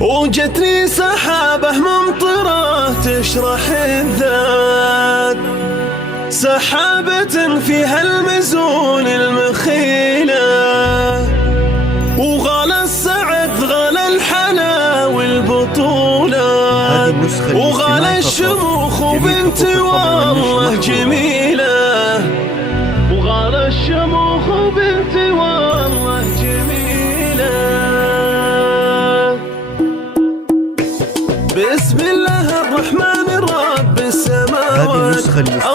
وجتني سحابة ممطرة تشرح الذات، سحابة فيها المزون المخيلة، وغلا السعد غلا الحلا والبطولة، وغلا الشموخ وبنت والله جميلة، وغلا الشموخ وبنت والله جميلة. بسم الله الرحمن الرب السماوات،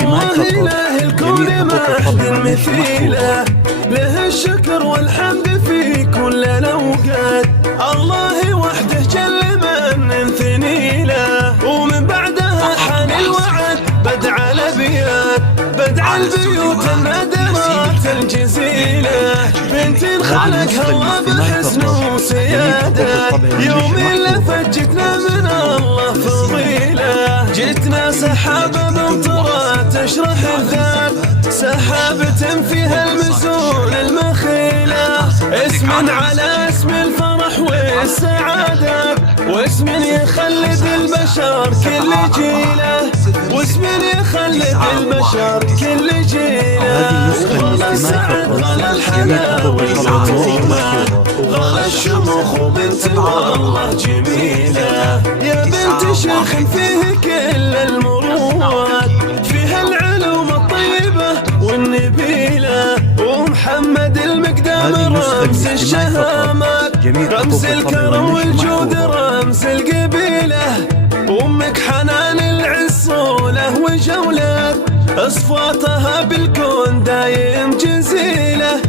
الله إله الكون ما أحد مثيله، له الشكر والحمد في كل الأوقات، الله وحده جل من ثنيله، ومن بعدها حان الوعد بدع الأبيات، بدع البيوت الندرات الجزيلة، بنت خلقها الله بحسن وسيادة، يوم لفت جتنا من الله فضيلة، جتنا سحابة ممطرة تشرح الذات، سحابة فيها المزون المخيلة، اسم على اسم الفرح والسعادة، واسم يخلد البشر كل جيله، واسم يخلد البشر كل جيله، وغلا السعد غلا الحلا والبطولة، وغلا الشموخ وبنت والله جميلة، يا بنت شيخ فيه كل المروات، فيها العلوم الطيبة والنبيلة، ومحمد المقدام رمز الشهامات، رمز الكرم والجود رمز القبيلة، وامك حنان العصولة وجولات، اصفاتها بالكون دايم جزيلة،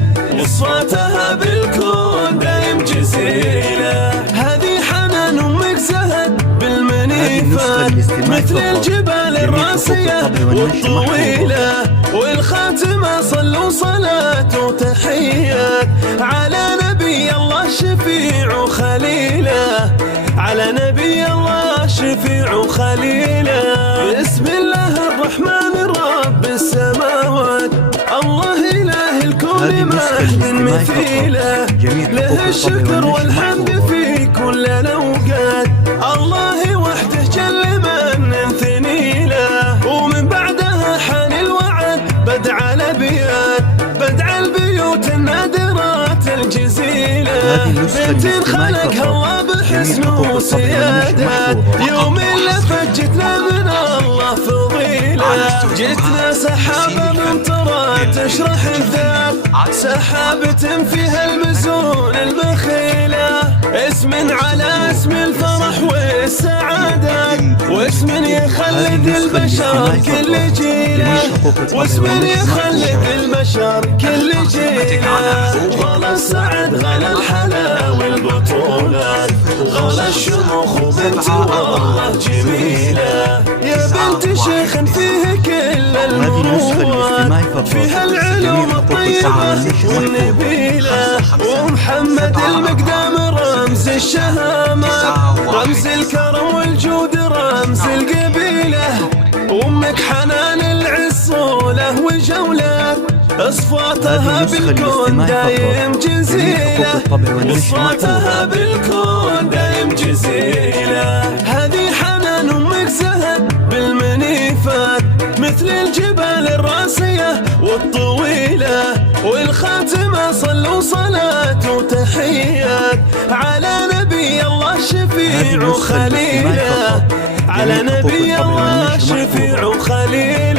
اصفاتها بالكون دايم جزيلة، هذه حنان امك زهد بالمنيفات، مثل الجبال الراسية والطويلة، والخاتمة صلوا صلاة وتحيات على نبي الله شفيع وخليله، على نبي الله شفيع وخليله. بسم الله الرحمن الرب السماوات، الله إله الكون ما أحد مثيله، له الشكر والحمد في كل الأوقات، الله وحده جل من ثنيله، ومن بعدها حان الوعد بدع الأبيات، بدع البيوت النادرات الجزيلة، بنت خلقها الله بحسن وسيادة، يوم لفت جتنا من الله فضيلة، جتنا سحابة ممطرة تشرح الذات، سحابة فيها المزون المخيلة، اسم على اسم الفرح والسعادة، واسم يخلد البشر كل جيله، واسم يخلد البشر كل جيله، وغلا السعد غلا الحلا والبطولة، وغلا الشموخ وبنت والله جميلة، يا بنت شيخ فيه كل المروات، فيها العلوم الطيبة والنبيلة، ومحمد المقدام رمز الشهامات، رمز الكرم والجود رمز القبيلة، وامك حنان العصولة وجولات، اصفاتها بالكون دايم جزيلة، اصفاتها بالكون دايم جزيلة، هذه حنان امك زهد بالمنيفات، مثل الجبال الراسية والطويلة، والخاتمة صلوا صلاة وتحيات على نبي الله شفيع وخليله، على نبي الله شفيع وخليله.